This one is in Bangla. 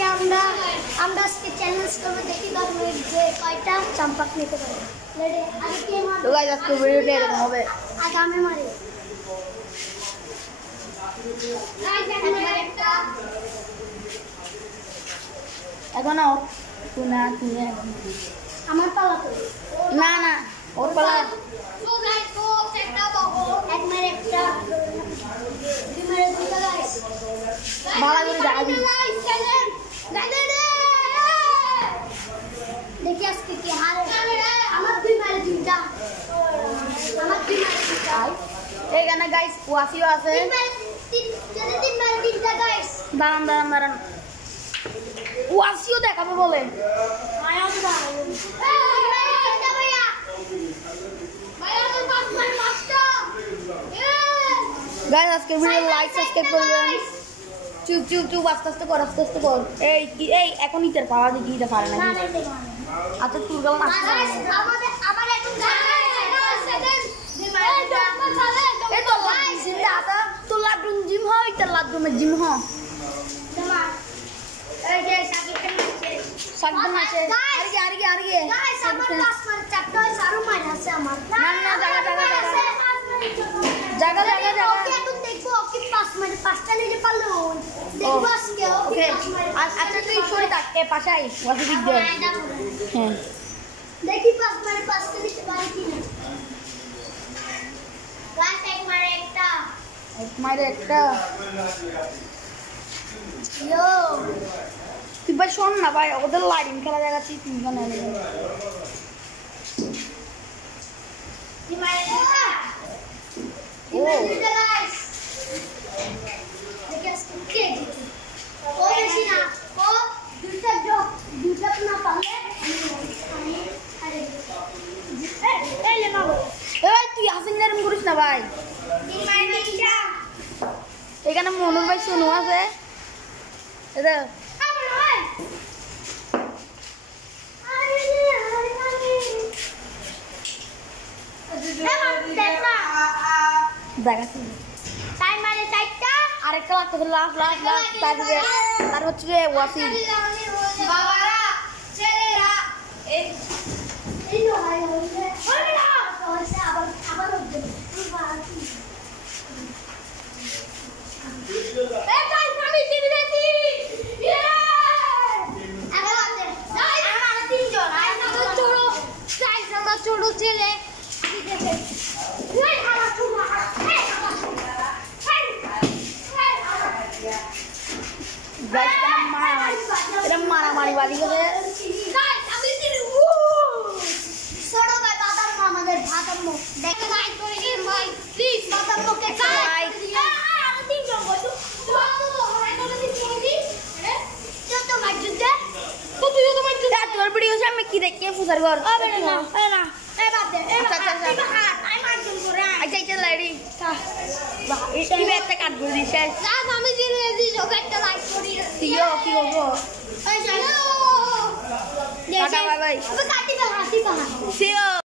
আজকে আমরা আজকে চ্যালেঞ্জ করব দেখি 10 মিনিট যে কয়টা চাম্পাক নিতে পারে রেডি আগে কে মারবে তো গাইস আজকে ভিডিওটা এরকম হবে আগে আমি মারি এখন তুমি আমার পালা তো না না ওর পালা তো গাইস তো একটা বাবু এক মেরে একটা দুই মেরে দুইটা গাইস ভালো করে দাঁড়াবি দেখি আজকে কি হারে আমার দুই মেরে দুইটা এইখানে গাইস ওয়াসিও আছে তিন মেরে তিনটা গাইস দাঁড়ান ওয়াসিও দেখাবে বলে গাইস আজকে ভিডিও লাইক সাবস্ক্রাইব করবেন চুপ আস্তে কর এই এখন ইটার পাওয়া দেখি এটা পারে না আচ্ছা তুই গেল না আমার একটু এই তো গাইস দাদা তো লাড্ডু জিম হয় ইটার লাড্ডু মে জিম হ এই যে সাকদম আছে আর কি গাইস আমার পাস মার চারটা সারু মার আছে আমার না জায়গা ওকে এখন দেখবো ওকে পাস মার পাঁচটা নিতে পারলো দেখবো আজকে ওকে আচ্ছা তুই সরে থাক এ পাশে আই ওয়াসি দিক দে হ্যাঁ দেখি পাস মার পাঁচটা নিতে পারি কিনা লাস্ট এক মারে একটা ইয়ো তুই ভাই শোন না ভাই ওদের লাইটিং খেলা দেখাচ্ছি তুই কেন কি মারে একটা গাইস দেখি আজকে কে জিতে ও বেশি না ও দুইটা না পারলে আমি আরে এই লে মাগো এই তুই আসিন এরকম করিস না ভাই তিন মারে তিনটা এখানে মনুর ভাই সোনু আছে এটা দেখাচ্ছি আরেকটা লাগতে লাস্ট তার হচ্ছে যে ওয়াসি বাবারা ছেলেরা এই ছোট ছেলে মারামারি বাড়ি করে আমাদের ভাতার মুখ দেখে লাইক করে দিন ভাই প্লিজ ভাতার মুখে লাইক তোর ভিডিও সামনে কি দেখে ফুসার ঘর আচ্ছা লাইডি এই একটা কাট করে দিস আমি জিরে দিই একটা লাইক করি কি হবো এই চলো টাটা বাই বাই কাটি বা হাতি বা See you.